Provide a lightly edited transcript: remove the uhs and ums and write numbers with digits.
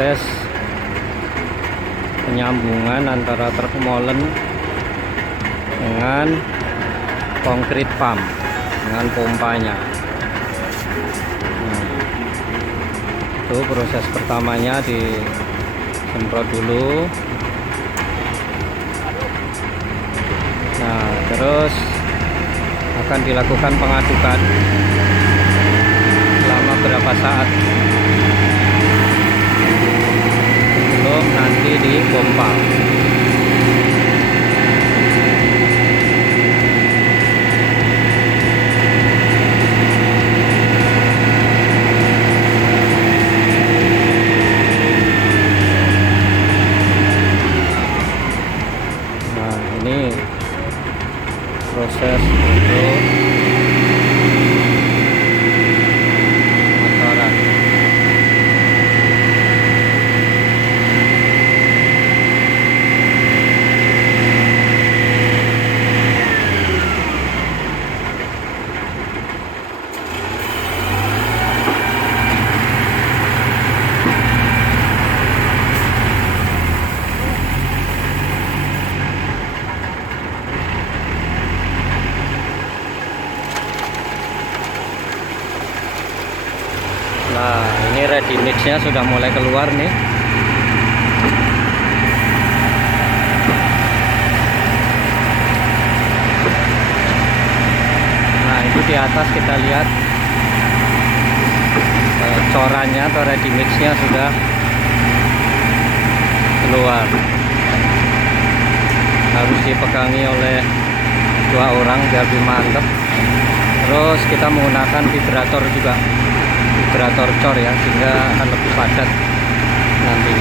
proses penyambungan antara truk molen dengan konkrit pump dengan pompanya. Itu proses pertamanya, disemprot dulu. Nah, terus akan dilakukan pengadukan selama berapa saat sebelum nanti dipompa. Nah, ini proses untuk motoran. Nah, ini ready mix-nya sudah mulai keluar nih. Nah, itu di atas kita lihat corannya atau ready mix-nya sudah keluar. Harus dipegangi oleh 2 orang biar lebih mantap. Terus kita menggunakan vibrator juga, vibrator cor ya, sehingga akan lebih padat nanti.